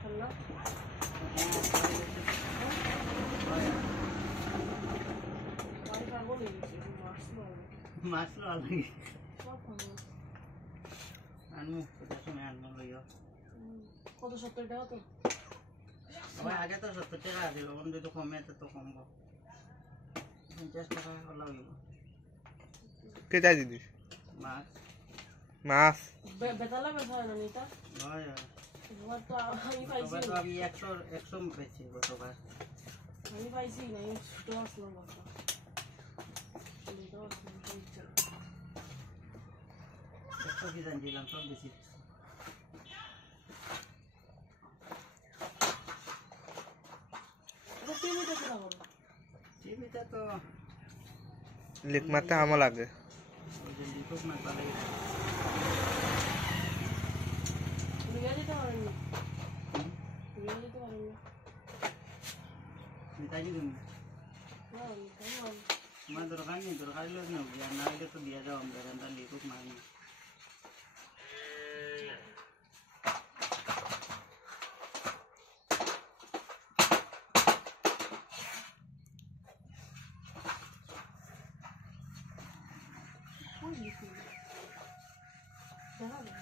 খেলনা মাছ লই আনমু কোথায় সময় আনমু লইও কত 70 টাকা তো আবার আগে তো 70 টাকা আছে এখন যদি কমে তো কমবো 50 টাকা হলো হইব কেটা জিনিস মাছ মাছ বেতালা বেচা হয় না নিতা হয় তোমার তো আমি পাইছি তো আমি 100 পেয়েছি গতবার আমি পাইছি না আমি ছোট আসলাম বাবা একশো কি জানছিলাম সব বেশি টিভিতে তো লিক মারতে আমও লাগে ওই যে লিখুক না তাহলে রিয়া যেতে পারেন না রিয়া যেতে পারেন না তাই কি তুমি না কেমন তোমার দরকার নেই দরকার হলে না আর না হলে তো দিয়ে যাও আমরা গানটা লিখুক মারি ওই লিখি দেখা